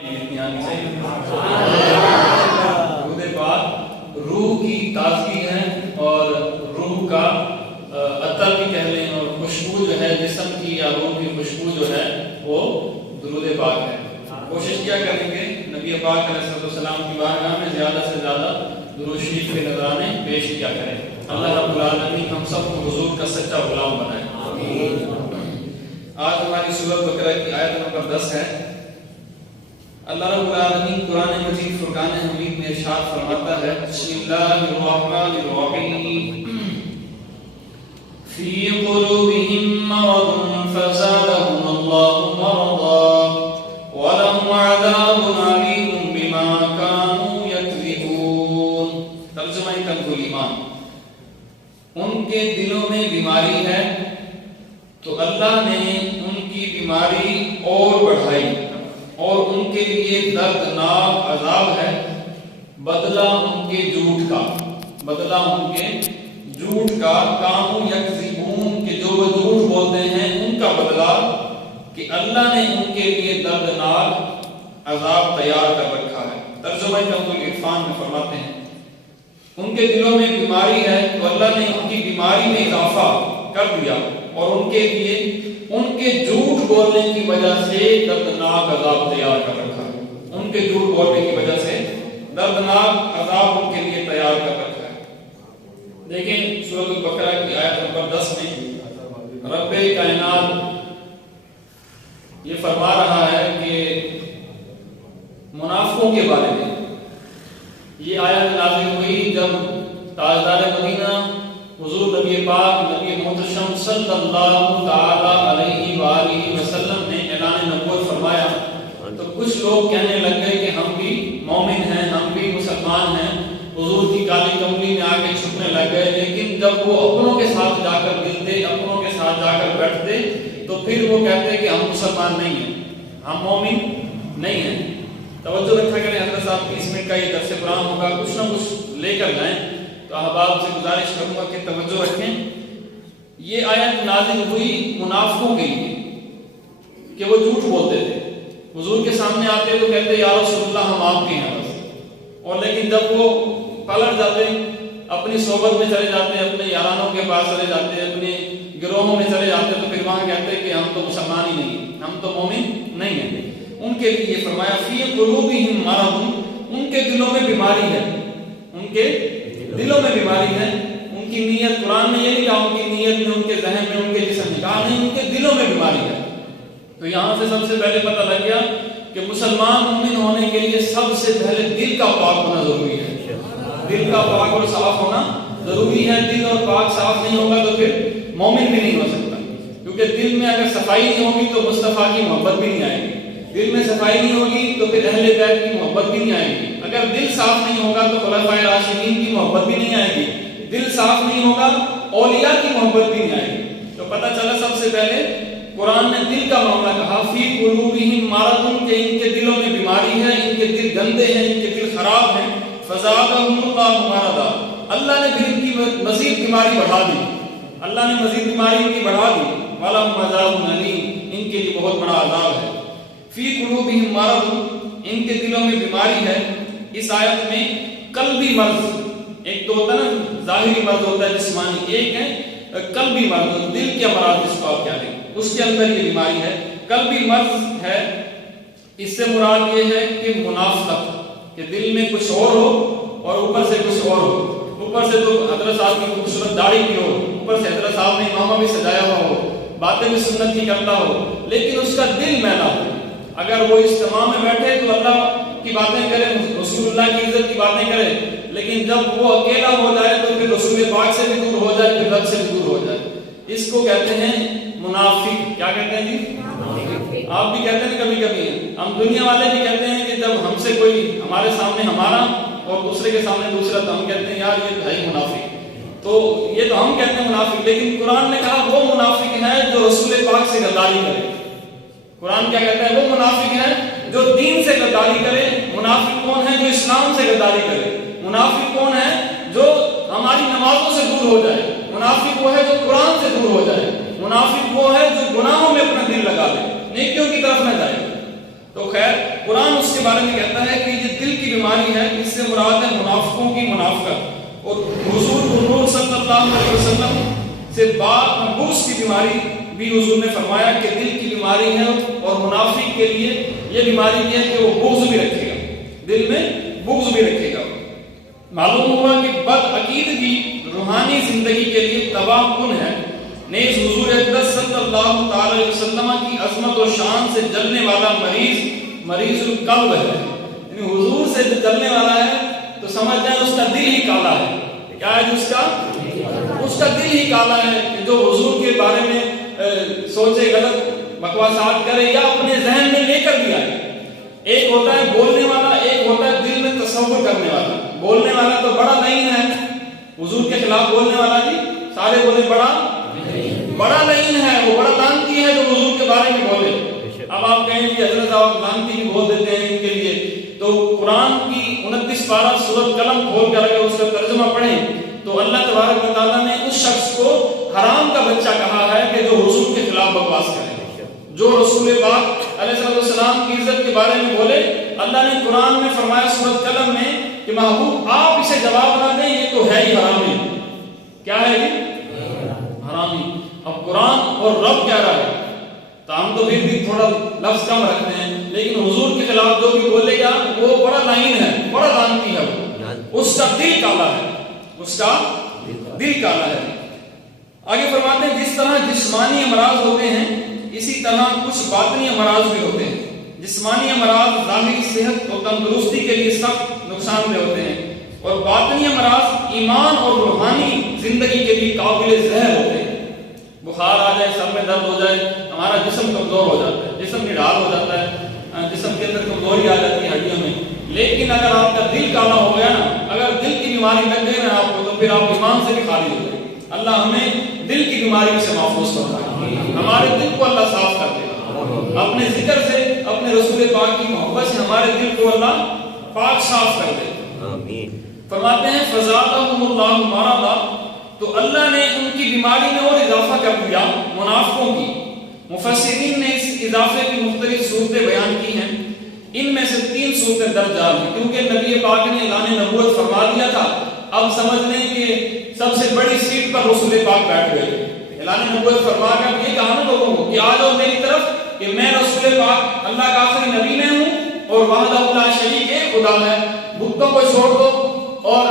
درود پاک روح کی تازگی ہے اور روح کا عطر بھی کہہ لیں اور خوشبو جو ہے جسم کی یا روح کی خوشبو جو ہے وہ درود پاک ہے۔ کوشش کیا کریں گے نبی پاک علیہ السلام کی بارگاہ میں زیادہ سے زیادہ درود شریف کے نذرانے پیش کیا کریں۔ اللہ رب العالمین ہم سب کو حضور کا سچا غلام بنائے۔ آج ہماری سورۃ بقرہ کی آیت نمبر 10 ہے۔ اللہ رب العالمین قرآن مجید فرقان حمید میں ارشاد فرماتا ہے بسم اللہ الرحمن الرحیم فی قلوبہم مرض فزادہم اللہ مرضا ولہم عذاب علیم بما كانوا یکذبون۔ ترجمہ کنز الایمان، ان کے دلوں میں بیماری ہے تو اللہ نے ان کی بیماری اور بڑھائی اور ان کے لیے دردناک عذاب ہے، بدلہ ان کے جھوٹ کا کانوا یکذبون کہ جو وہ جھوٹ بولتے ہیں ان کا بدلہ کہ اللہ نے ان کے لیے دردناک عذاب تیار کر رکھا ہے۔ ترجمہ کنز العرفان میں فرماتے ہیں ان کے دلوں میں بیماری ہے تو اللہ نے ان کی بیماری میں اضافہ کر دیا اور ان کے لیے ان کے جھوٹ بولنے کی وجہ سے دردناک عذاب تیار کر رکھا ہے۔ ان کے جھوٹ بولنے کی وجہ سے دردناک عذاب ان کے لیے تیار کر رکھا ہے۔ دیکھیں سورۃ البقرہ کی آیت نمبر 10 میں رب کائنات یہ فرما رہا ہے کہ منافقوں کے بارے میں یہ آیت نازل ہوئی جب تاجدار مدینہ حضور نبی پاک نبی محتشم صلی اللہ تعالی علیہ وآلہ وسلم نے اعلان نبوت فرمایا تو کچھ لوگ کہنے لگ گئے کہ ہم بھی مومن ہیں، ہم بھی مسلمان ہیں، حضور کی کالی کملی میں آ کے چھپنے لگ گئے۔ لیکن جب وہ اپنوں کے ساتھ جا کر ملتے، اپنوں کے ساتھ جا کر بیٹھتے تو پھر وہ کہتے کہ ہم مسلمان نہیں ہیں، ہم مومن نہیں ہیں۔ توجہ رکھا کریں حضرت صاحب 20 منٹ کا یہ درس قرآن ہوگا، کچھ نہ کچھ لے کر جائیں تو احباب سے گزارش کروں گا کہ توجہ رکھیں۔ یہ آیت نازل ہوئی منافقوں کے لیے کہ وہ جھوٹ بولتے تھے، حضور کے سامنے آتے تو کہتے یا رسول اللہ ہم آپ کے ہیں بس، اور لیکن جب وہ پلٹ جاتے اپنی صحبت میں چلے جاتے، اپنے یارانوں کے پاس چلے جاتے، اپنے گروہوں میں چلے جاتے تو پھر وہاں کہتے کہ ہم تو مسلمان ہی نہیں، ہم تو مومن نہیں ہیں۔ ان کے لیے یہ فرمایا فی قلوبہم مرض، ان کے دلوں میں بیماری ہے، ان کے دلوں میں بیماری ہے۔ ان کی نیت، قرآن نے یہ نہیں کہا ان کی نیت میں، ان کے ذہن میں، ان کے جسم میں، کہا نہیں ان کے دلوں میں بیماری ہے۔ تو یہاں سے سب سے پہلے پتہ لگ گیا کہ مسلمان مومن ہونے کے لیے سب سے پہلے دل کا پاک ہونا ضروری ہے، دل کا پاک اور صاف ہونا ضروری ہے۔ دل اور پاک صاف نہیں ہوگا تو پھر مومن بھی نہیں ہو سکتا، کیونکہ دل میں اگر صفائی نہیں ہوگی تو مصطفیٰ کی محبت بھی نہیں آئے گی، دل میں صفائی نہیں ہوگی تو پھر اہل بیت کی محبت بھی نہیں آئے گی، اگر دل صاف نہیں ہوگا تو خلفائے راشدین کی محبت بھی نہیں آئے گی، دل صاف نہیں ہوگا اولیاء کی محبت بھی نہیں آئے گی۔ تو پتہ چلا سب سے پہلے قرآن نے دل کا معاملہ کہا فی قلوبہم مرض کہ ان کے دلوں میں بیماری ہے، ان کے دل گندے ہیں، ان کے دل خراب ہیں۔ فزادہم اللہ مرضا، اللہ نے پھر ان کی مزید بیماری بڑھا دی، اللہ نے مزید بیماری ان کی بڑھا دی۔ ولہم عذاب علیم، ان کے لیے بہت بڑا عذاب ہے۔ فی قلوبہم مرض، ان کے دلوں میں بیماری ہے۔ اس آیت میں قلبی مرض، ایک تو ہوتا ہے نا ظاہری مرض ہوتا ہے جسمانی، ایک ہے قلبی مرض، دل کے امراض جس کو آپ کہہ لیں، اس کے اندر یہ بیماری ہے۔ قلبی مرض ہے، اس سے مراد یہ ہے کہ منافقت، کہ دل میں کچھ اور ہو اور اوپر سے کچھ اور ہو۔ اوپر سے تو حضرت صاحب کی خوبصورت داڑھی بھی ہو، اوپر سے حضرت صاحب نے امامہ بھی سجایا ہوا ہو، باتیں بھی سنت کی کرتا ہو، لیکن اس کا دل میلا ہو۔ اگر وہ اجتماع میں بیٹھے تو اللہ کی باتیں کرے، رسول اللہ کی عزت کی باتیں کرے، لیکن جب وہ اکیلا ہو جائے تو پھر رسول پاک سے بھی دور ہو جائے، پھر رب سے بھی دور ہو جائے۔ اس کو کہتے ہیں منافق۔ کیا کہتے ہیں جی؟ آپ بھی کہتے ہیں کبھی کبھی، ہم دنیا والے بھی کہتے ہیں کہ جب ہم سے کوئی ہمارے سامنے ہمارا اور دوسرے کے سامنے دوسرا تو ہم کہتے ہیں یار یہ بھائی منافق، تو یہ تو ہم کہتے ہیں منافق، لیکن قرآن نے کہا وہ منافق ہے جو رسول پاک سے غداری کرے۔ قرآن کیا کہتا ہے؟ وہ منافق ہے جو دین سے غداری کرے۔ منافق کون ہے؟ جو اسلام سے غداری کرے۔ منافق کون ہے؟ جو ہماری نمازوں سے دور ہو جائے۔ منافق وہ ہے جو قرآن سے دور ہو جائے۔ منافق وہ ہے جو گناہوں میں اپنا دل لگا لے، نیکیوں کی طرف نہ جائے۔ تو خیر قرآن اس کے بارے میں کہتا ہے کہ یہ دل کی بیماری ہے، اس سے مراد ہے منافقوں کی منافقت، اور حضور نور صلی اللہ علیہ وسلم سے بغض کی بیماری بھی حضور نے فرمایا کہ دل کی بیماری ہے، اور منافق کے لیے یہ بیماری ہے کہ وہ بغض بھی رکھے گا، دل میں بغض بھی رکھے گا۔ معلوم ہوا کہ بد عقیدگی روحانی زندگی کے لیے تباہ کن ہے، نیز حضور اقدس صلی اللہ تعالی علیہ وسلم کی عظمت و شان سے جلنے والا مریض القلب ہے، یعنی حضور سے جلنے والا ہے تو سمجھ جائیں اس کا دل ہی کالا ہے۔ کیا ہے اس کا دل ہی کالا ہے، کہ جو حضور کے بارے میں سوچے، غلط بکواسات کرے یا اپنے ذہن میں لے کر بھی آئے۔ ایک ہوتا ہے بولنے والا، ایک ہوتا ہے دل میں تصور کرنے والا۔ بولنے والا تو بڑا لعین ہے، حضور کے خلاف بولنے والا جی سارے بولے بڑا لعین ہے، وہ بڑا لعنتی ہے جو حضور کے بارے میں بولے۔ اب آپ کہیں کہ حضرت آپ لعنتی بھی بول دیتے ہیں ان کے لیے، تو قرآن کی 29 پارہ سورۃ قلم کھول کر اگر اس کا ترجمہ پڑھیں تو اللہ تبارک و تعالیٰ نے اس شخص کو حرام کا بچہ کہا ہے کہ جو حضور کے خلاف بکواس کرے، جو رسول پاک علیہ السلام کی عزت کے بارے میں بولے۔ اللہ نے قرآن میں فرمایا سورۃ قلم میں کہ محبوب آپ اسے جواب نہ دیں، یہ تو ہے ہی حرامی۔ کیا ہے یہ؟ حرامی۔ اب قرآن اور رب کہہ رہا ہے تو ہم تو پھر بھی تھوڑا لفظ کم رکھتے ہیں، لیکن حضور کے خلاف جو بھی بولے گا وہ بڑا لعین ہے، بڑا لعنتی ہے، اس کا دل کالا ہے، اس کا دل کالا ہے۔ آگے فرماتے ہیں جس طرح جسمانی امراض ہوتے ہیں اسی طرح کچھ باطنی امراض بھی ہوتے ہیں۔ جسمانی امراض ظاہری صحت اور تندرستی کے لیے سخت نقصان دہ ہوتے ہیں، اور باطنی امراض ایمان اور روحانی زندگی کے لیے قابل زہر ہوتے ہیں۔ بخار آ جائے، سر میں درد ہو جائے، ہمارا جسم کمزور ہو جاتا ہے، جسم نڈھال ہو جاتا ہے، جسم کے اندر کمزوری آ جاتی ہے ہڈیوں میں۔ لیکن اگر آپ کا دل کالا ہو گیا نا، اگر دل کی بیماری لگ گئی نا آپ کو، تو پھر آپ ایمان سے بھی خالی ہو جائے۔ اللہ ہمیں دل کی بیماری سے محفوظ فرمائے، ہمارے دل کو اللہ صاف کر دے، اپنے ذکر سے، اپنے رسول پاک کی محبت سے ہمارے دل کو اللہ پاک صاف کر دے۔ آمین۔ فرماتے ہیں فزادہم اللہ مرضا، تو اللہ نے ان کی بیماری میں اور اضافہ کر دیا، منافقوں کی۔ مفسرین نے اس اضافے کی مختلف صورتیں بیان کی ہیں، ان میں سے 3 صورتیں درج ہیں، کیونکہ نبی پاک نے اعلان نبوت فرما دیا تھا۔ اب سمجھ لیں کہ سب سے بڑی سیٹ پر رسول پاک بیٹھ گئے، اعلان نبوت فرما کر یہ کہا نا لوگوں کو کہ آ جاؤ میری طرف کہ میں رسول پاک اللہ کا آخری نبی میں ہوں اور وحدہ لا شریک ہے، خدا ہے، بتوں کو چھوڑ دو اور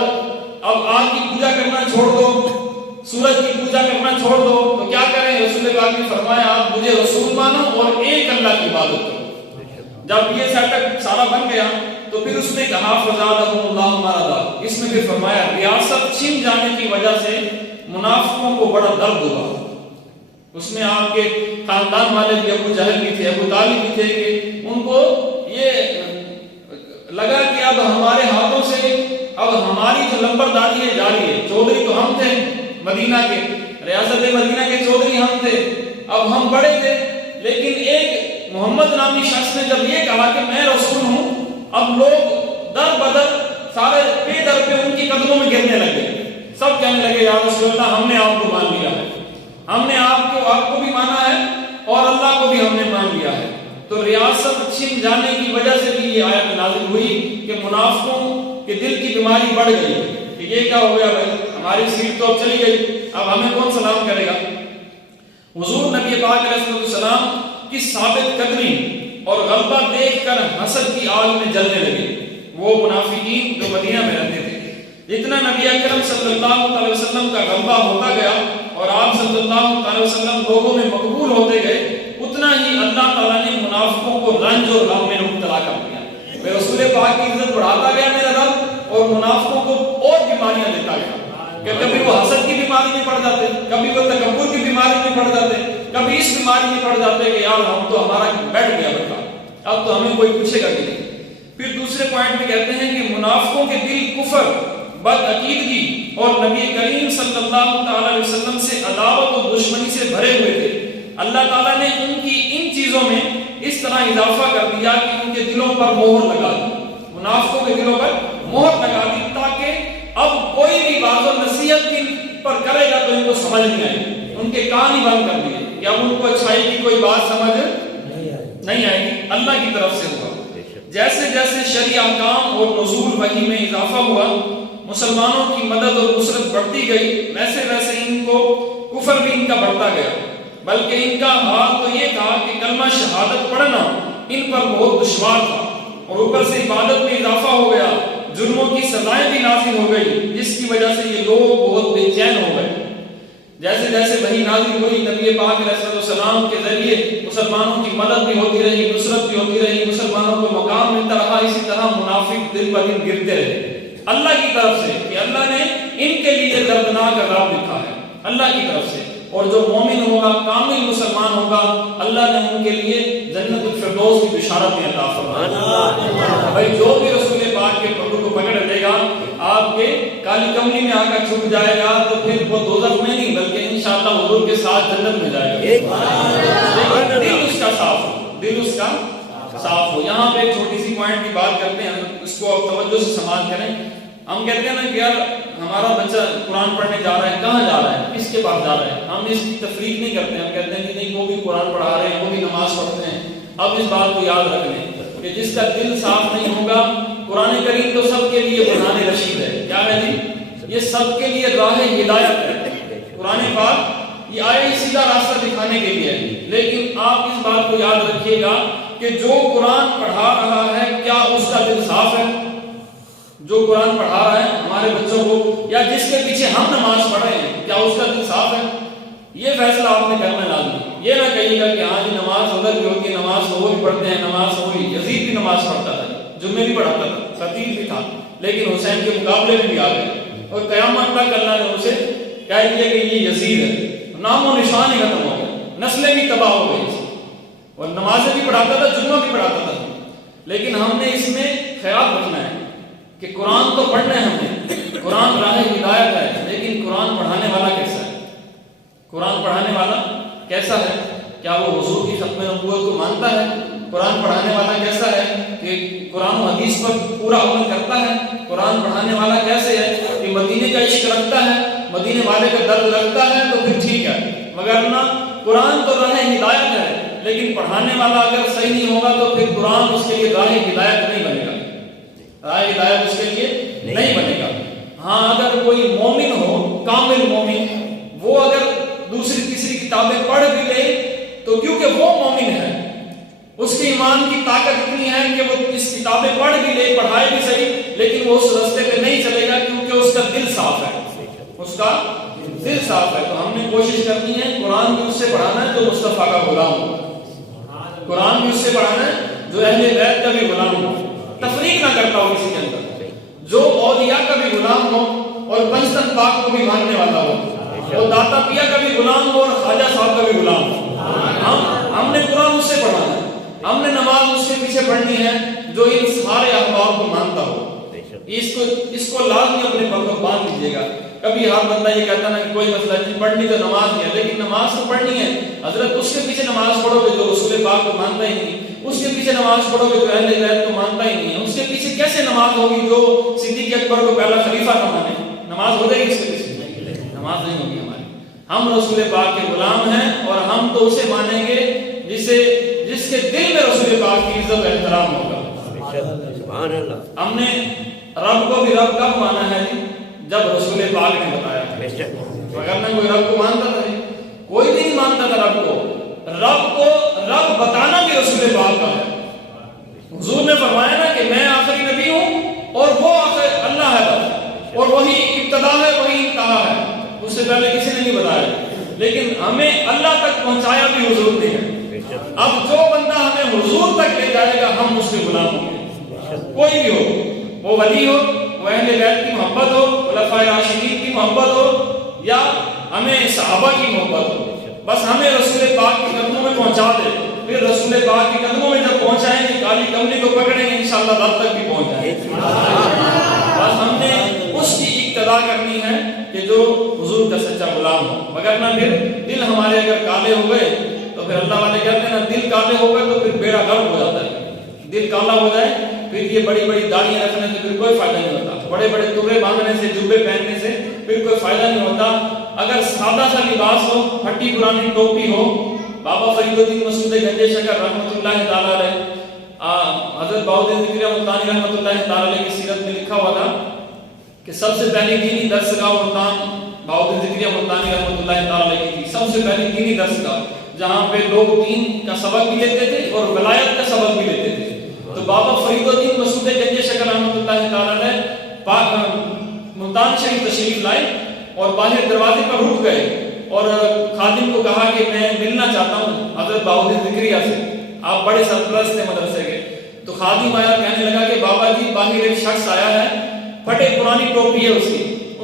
اب آگ کی پوجا کرنا چھوڑ دو، سورج کی پوجا کرنا چھوڑ دو۔ تو کیا کریں؟ رسول پاک نے فرمایا آپ مجھے رسول مانو اور ایک اللہ کی عبادت کرو۔ جب یہ سیٹ اپ سارا بن گیا تو پھر اس نے کہا فزادہم اللہ مرضا، اس میں پھر فرمایا ریاست چھن جانے کی وجہ سے منافقوں کو بڑا درد ہوا۔ اس میں آپ کے خاندان والے بھی، ابو جہل بھی تھے، ابو طالب بھی تھے، کہ ان کو یہ لگا کہ اب ہمارے ہاتھوں سے اب ہماری جو لمبرداری ہے جاری ہے۔ چودھری تو ہم تھے مدینہ کے، ریاست مدینہ کے چودھری ہم تھے، اب ہم بڑے تھے، لیکن ایک محمد نامی شخص نے جب یہ کہا کہ میں رسول ہوں، اب لوگ در بدر سارے پہ در پہ ان کی قدموں میں گرنے لگے۔ سب کہنے لگے یا رسول اللہ ہم نے آپ کو مان لیا ہے، ہم نے آپ کو بھی مانا ہے اور اللہ کو بھی ہم نے مان لیا ہے۔ تو ریاست چھن جانے کی وجہ سے بھی یہ آیت نازل ہوئی کہ منافقوں کے دل کی بیماری بڑھ گئی کہ یہ کیا ہو گیا بھائی، ہماری سیٹ تو اب چلی گئی، اب ہمیں کون سلام کرے گا۔ حضور نبی پاک علیہ السلام کی ثابت قدمی اور غلبہ دیکھ کر حسد کی آگ میں جلنے لگے وہ منافقین جو مدینہ میں رہتے تھے۔ جتنا نبی اکرم صلی اللہ علیہ وسلم کا غلبہ ہوتا گیا اور آپ صلی اللہ علیہ وسلم لوگوں میں مقبول ہوتے گئے، اتنا ہی اللہ تعالیٰ نے منافقوں کو رنج اور غم میں مبتلا کر دیا۔ میں رسول پاک کی عزت بڑھاتا گیا میرا رب، اور منافقوں کو اور بیماریاں دیتا گیا کہ کبھی وہ حسد کی بیماری میں پڑ جاتے، کبھی وہ تکبر کی بیماری میں پڑ جاتے، کبھی اس بیماری میں پڑ جاتے کہ یار ہم تو ہمارا بیٹھ گیا بیٹا، اب تو ہمیں کوئی پوچھے گا نہیں۔ پھر دوسرے پوائنٹ میں کہتے ہیں کہ منافقوں کے دل کفر، بد عقیدگی اور نبی کریم صلی اللہ تعالی علیہ وسلم سے عداوت و دشمنی سے بھرے ہوئے تھے۔ اللہ تعالیٰ نے ان کی ان چیزوں میں اس طرح اضافہ کر دیا کہ ان کے دلوں پر مہر لگا دی، منافقوں کے دلوں پر مہر لگا دی، تاکہ اب کوئی بھی واضح نصیحت ان پر کرے گا تو ان کو سمجھ نہیں آئے گی، ان کے کان ہی بند کر دیے کہ اب ان کو اچھائی کی کوئی بات سمجھ نہیں آئے گی۔ اللہ کی طرف سے ہوا۔ جیسے جیسے شرعی احکام اور نزول وحی میں اضافہ ہوا، مسلمانوں کی مدد اور نصرت بڑھتی گئی، ویسے ویسے ان کو کفر بھی ان کا بڑھتا گیا، بلکہ ان کا حال تو یہ تھا کہ کلمہ شہادت پڑھنا ان پر بہت دشوار تھا، اور اوپر سے عبادت میں اضافہ ہو گیا، جرموں کی سزائیں بھی نازل ہو گئی، جس کی وجہ سے یہ لوگ بہت بے چین ہو گئے۔ جیسے جیسے وحی نازل ہوئی، نبی پاک علیہ السلام کے ذریعے مسلمانوں کی مدد بھی ہوتی رہی، نصرت بھی ہوتی رہی، مسلمانوں کو مقام ملتا رہا، اسی طرح منافق دن بہ دن گرتے رہے اللہ کی طرف سے، کہ اللہ نے ان کے لیے دردناک عذاب لکھا ہے اللہ کی طرف سے، اور جو مومن ہوگا، کامل مسلمان ہوگا، اللہ نے ان کے لیے جنت الفردوس کی بشارت میں عطا فرمائی۔ بھائی جو بھی رسول پاک کے پردوں کو پکڑ لے گا، آپ کے کالی کملی میں آ کر چھپ جائے گا، تو پھر وہ دوزخ میں نہیں بلکہ انشاءاللہ حضور کے ساتھ جنت میں جائے گا۔ دل اس کا صاف ہو، دل اس کا صاف ہو۔ یہاں پہ ایک چھوٹی سی پوائنٹ کی بات کرتے ہیں، اس کو آپ توجہ سے سماعت کریں۔ ہم کہتے ہیں نا کہ یار ہمارا بچہ قرآن پڑھنے جا رہا ہے، کہاں جا رہا ہے، کس کے پاس جا رہا ہے، ہم اس کی تفریق نہیں کرتے، ہم کہتے ہیں کہ نہیں وہ بھی قرآن پڑھا رہے ہیں، وہ بھی نماز پڑھتے ہیں۔ اب اس بات کو یاد رکھ لیں کہ جس کا دل صاف نہیں ہوگا، قرآن کریم تو سب کے لیے برہان رشید ہے، کیا ہے جی، یہ سب کے لیے راہ ہدایت ہے۔ قرآن پاک یہ آیا ہی سیدھا راستہ دکھانے کے لیے ہے، لیکن آپ اس بات کو یاد رکھیے گا کہ جو قرآن پڑھا رہا ہے کیا اس کا دل صاف ہے؟ جو قرآن پڑھا رہا ہے ہمارے بچوں کو، یا جس کے پیچھے ہم نماز پڑھ رہے ہیں، کیا اس کا دل صاف ہے؟ یہ فیصلہ آپ نے کرنا لازمی۔ یہ نہ کہیے گا کہ ہاں جی نماز ادھر بھی ہوتی ہے، نماز وہ بھی پڑھتے ہیں، نماز ہوئی، یزید بھی نماز پڑھتا تھا، جمعے بھی پڑھاتا تھا، خطیب بھی تھا، لیکن حسین کے مقابلے میں بھی آ گئے، اور قیامت تک اللہ نے اسے کہہ دیا کہ یہ یزید ہے، نام و نشان ہی ختم ہو گئے، نسلیں بھی تباہ ہو گئی، اور نمازیں بھی پڑھاتا تھا، جمعہ بھی پڑھاتا تھا۔ لیکن ہم نے اس میں خیال رکھنا ہے کہ قرآن تو پڑھنا ہے، ہم نے قرآن راہ ہدایت ہے، لیکن قرآن پڑھانے والا کیسا ہے؟ قرآن پڑھانے والا کیسا ہے؟ کیا وہ حضور کی ختم نبوت کو مانتا ہے؟ قرآن پڑھانے والا کیسا ہے کہ قرآن و حدیث پر پورا عمل کرتا ہے؟ قرآن پڑھانے والا کیسے ہے کہ مدینے کا عشق رکھتا ہے، مدینے والے کا درد رکھتا ہے، تو پھر ٹھیک ہے، مگر نہ قرآن تو راہ ہدایت ہے، لیکن پڑھانے والا اگر صحیح نہیں ہوگا تو پھر قرآن اس کے لیے راہ ہدایت نہیں بنے گا، راہ ہدایت اس کے لیے نہیں بنے گا۔ ہاں اگر کوئی مومن ہو، کامل مومن، وہ اگر دوسری تیسری کتابیں پڑھ بھی لے تو کیونکہ وہ مومن ہے، اس کے ایمان کی طاقت اتنی ہے کہ وہ اس کتابیں پڑھ بھی لے، پڑھائے بھی صحیح، لیکن وہ اس راستے پہ نہیں چلے گا کیونکہ اس کا دل صاف ہے، اس کا دل صاف ہے۔ تو ہم نے کوشش کرنی ہے قرآن بھی اس سے پڑھانا ہے جو مصطفیٰ کا غلام ہو، قرآن بھی اس سے پڑھانا ہے جو اہل بیت کا بھی غلام ہو، تفریق نہ کرتا ہو کسی کے اندر، جو اولیاء کا بھی غلام ہو اور پنجتن پاک کو بھی ماننے والا ہو، وہ داتا پیا کا بھی غلام ہو اور خواجہ صاحب کا بھی غلام ہو۔ ہم نے قرآن اس سے پڑھانا ہے، ہم نے نماز اس کے پیچھے پڑھنی ہے جو ان سارے احباب کو مانتا ہو۔ اس کو لازمی اپنے پر باندھ لیجیے گا۔ کبھی ہر بندہ یہ کہتا نا کہ کوئی مسئلہ نہیں، پڑھنی تو نماز نہیں ہے، لیکن نماز تو پڑھنی ہے۔ حضرت اس کے پیچھے نماز پڑھو گے جو رسول پاک کو مانتا ہی نہیں، اس کے پیچھے نماز پڑھو گے جو اہل بیت کو مانتا ہی نہیں ہے، اس کے پیچھے کیسے نماز ہوگی جو صدیق اکبر کو پہلا خلیفہ نہ مانے؟ نماز ہو جائے گی اس کے پیچھے؟ نماز نہیں ہوگی ہماری۔ ہم رسول پاک کے غلام ہیں اور ہم تو اسے مانیں گے جس کے دل میں رسول پاک کی عزت و احترام ہوگا۔ سبحان اللہ۔ ہم نے رب کو بھی رب کب مانا ہے جی؟ جب رسول پاک نے بتایا ہے، اگر نہ کوئی رب کو مانتا تھا، کوئی بھی نہیں مانتا تھا رب کو رب بتانا بھی رسول پاک کا ہے۔ حضور نے فرمایا نا کہ میں آخری نبی ہوں اور وہ آخر اللہ ہے بس، اور وہی ابتدا ہے وہی انتہا ہے، اس سے پہلے کسی نے نہیں بتایا، لیکن ہمیں اللہ تک پہنچایا بھی حضور نے ہے۔ اب جو بندہ ہمیں حضور تک لے جائے گا ہم اس کے غلام ہوں گے، کوئی بھی ہو، وہ ولی ہو، وہ اہل بیت کی محبت ہو، خلفائے راشدین کی محبت ہو، یا ہمیں صحابہ کی محبت ہو، بس ہمیں رسول پاک کے قدموں میں پہنچا دے، پھر رسول پاک کے قدموں میں جب پہنچائیں گے کالی کملی کو پکڑیں گے انشاءاللہ رب تک بھی پہنچ جائیں گے۔ بس ہم نے اس کی اقتدا کرنی ہے کہ جو حضور کا سچا غلام ہو، مگر نہ پھر دل ہمارے اگر کالے ہو گئے تو پھر اللہ والے کہتے ہیں نا دل کالے ہو گئے تو پھر بیڑا غرق ہو جاتا ہے۔ دل کالا ہو جائے پھر یہ بڑی بڑی داڑیاں رکھنے سے پھر کوئی فائدہ نہیں ہوتا، بڑے بڑے تورے باندھنے سے، جبے پہننے سے پھر کوئی فائدہ نہیں ہوتا۔ اگر سادہ سا لباس ہو، پھٹی پرانی ٹوپی ہو، بابا فرید الدین مسعود گنج شکر رحمۃ اللہ تعالی علیہ حضرت بہاؤالدین ذکری ملتانی رحمۃ اللہ تعالی علیہ کی سیرت میں لکھا ہوا تھا کہ سب سے پہلی دینی درسگاہ ملتان بہاؤالدین ذکری ملتانی رحمۃ اللہ تعالی علیہ کی تھی. سب سے پہلی دینی درسگاہ جہاں پہ لوگ دین کا سبق بھی لیتے تھے اور ولایت کا سبق بھی لیتے تھے. تو بابا فرید الدین مسعود گنج شکر رحمۃ اللہ تعالی علیہ ملتان شریف تشریف لائے اور باہر دروازے پر رک گئے اور خادم کو کہا کہ میں ملنا چاہتا ہوں حضرت بہاؤالدین ذکری سے، آپ بڑے سرپرست تھے مدرسے کے. تو خادم آیا، کہنے لگا کہ بابا جی باہر ایک شخص آیا ہے، پھٹے پرانی ٹوپی ہے اس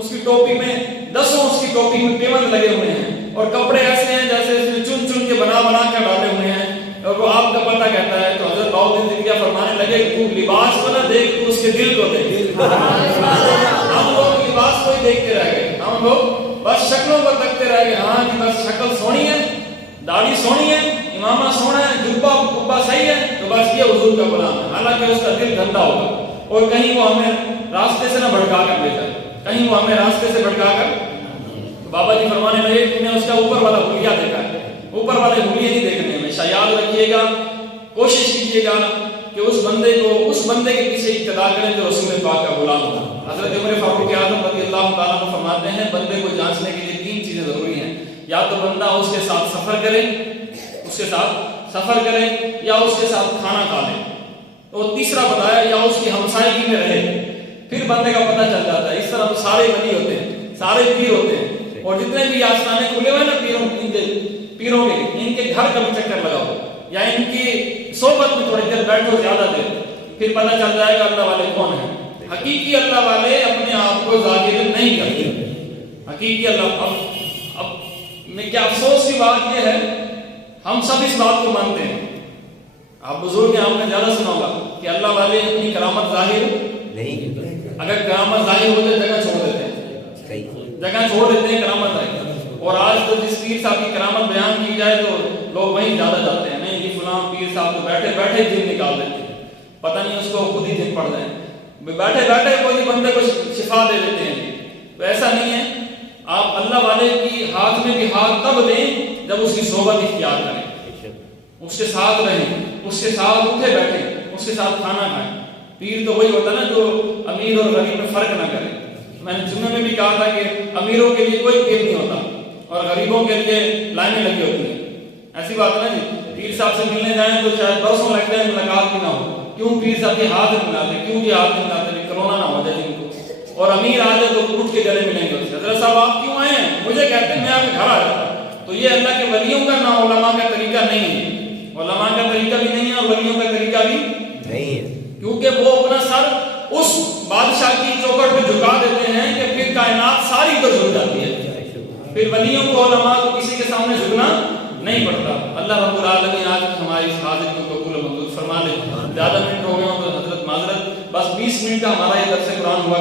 کی ٹوپی میں 10 اس کی ٹوپی میں پیوند لگے ہوئے ہیں اور کپڑے ایسے ہیں جیسے اس نے چن چن کے بنا کر ڈالے ہوئے ہیں اور وہ آپ کا پتہ کہتا ہے. تو حضرت بہاؤالدین ذکری فرمانے لگے تو لباس کو نہ دیکھ، تو اس کے دل کو دیکھ. ہم لوگ لباس کو ہی دیکھتے رہ گئے، ہم لوگ بس شکلوں پر تکتے رہ گئے. ہاں جی بس شکل سونی ہے، داڑھی سونی ہے، امامہ سونا ہے، جبہ صحیح ہے، تو بس یہ حضور کا غلام ہے. حالانکہ اس کا دل گندا ہوگا اور کہیں وہ ہمیں راستے سے نہ بھٹکا کر لے جائے، کہیں وہ ہمیں راستے سے بھٹکا کر. بابا جی فرمانے لگے تم نے اس کا اوپر والا حلیہ دیکھا ہے، اوپر والے حلیے نہیں دیکھنے. ہمیشہ یاد رکھیے گا، کوشش کیجیے گا کہ اس بندے کے پیچھے اقتدا کریں جو رسول پاک کا غلام ہو. حضرت عمر فاروق اعظم رضی اللہ تعالیٰ عنہ فرماتے ہیں بندے کو جانچنے کے لیے 3 چیزیں ضروری ہیں. یا تو بندہ اس کے ساتھ سفر کرے یا اس کے ساتھ کھانا کھا لے. اور تیسرا بتایا یا اس کی ہمسائیگی میں رہے، پھر بندے کا پتہ چل جاتا ہے. اس طرح تو سارے ولی ہوتے ہیں، سارے پیر ہوتے ہیں، اور جتنے بھی آستانے کھلے ہوئے نا پیروں کے، ان کے گھر کا بھی چکر لگاؤ یا ان کی صحبت میں تھوڑی دیر بیٹھو، زیادہ دیر، پھر پتہ چل جائے گا اللہ والے کون ہیں. حقیقی اللہ والے اپنے آپ کو ظاہر نہیں کرتے. حقیقی اللہ اب میں کیا افسوس کی بات یہ ہے، ہم سب اس بات کو مانتے ہیں. آپ بزرگ ہیں، آپ نے زیادہ سنا ہوگا کہ اللہ والے اپنی کرامت ظاہر نہیں. اگر کرامت ظاہر ہو تو جگہ چھوڑ دیتے ہیں، کرامت ظاہر. اور آج تو جس پیر صاحب کی کرامت بیان کی جائے تو لوگ وہیں زیادہ جاتے ہیں. نہیں یہ فلاں پیر صاحب تو بیٹھے جن نکال دیتے ہیں، پتہ نہیں اس کو خود ہی جن پڑ جائیں، بیٹھے کوئی بندے کو شفا دے دیتے ہیں. تو ایسا نہیں ہے. آپ اللہ والے کی ہاتھ میں بھی ہاتھ تب دیں جب اس کی صحبت اختیار کریں، اس کے ساتھ رہیں، اس کے ساتھ اٹھے بیٹھیں، اس کے ساتھ کھانا کھائیں. پیر تو وہی ہوتا ہے نا جو امیر اور غریب میں فرق نہ کرے. میں نے جمعے میں بھی کہا تھا کہ امیروں کے لیے کوئی پیر نہیں ہوتا اور غریبوں کے لیے لائنیں لگی ہوتی ہیں. ایسی بات ہے نا جی. پیر صاحب سے ملنے جائیں تو شاید برسوں لگ جائیں، ملاقات بھی نہ ہو. کیوں پیر صاحب کے ہاتھ ملاتے، کیوں یہ ہاتھ ملاتے، کرونا نہ ہو جائے جن کو. اور امیر آ جائے تو اٹھ کے گلے ملیں گے. حضرت صاحب آپ کیوں آئے ہیں؟ مجھے کہتے ہیں میں آپ کے گھر آ جاتا. تو یہ اللہ کے ولیوں کا نہ علماء کا طریقہ نہیں ہے. علماء کا طریقہ بھی نہیں ہے اور ولیوں کا طریقہ بھی نہیں ہے، کیونکہ وہ اپنا سر اس بادشاہ کی چوکھٹ پہ جھکا دیتے ہیں کہ پھر کائنات ساری تو جھک جاتی ہے. پھر ولیوں کو علماء کو کسی کے سامنے جھکنا نہیں پڑتا. اللہ رب العالمین آج ہماری اس حاضر کو قبول و منظور فرما لے. زیادہ منٹ ہو گئے ہوں تو حضرت معذرت، بس 20 منٹ کا ہمارا یہ درس قرآن ہوا.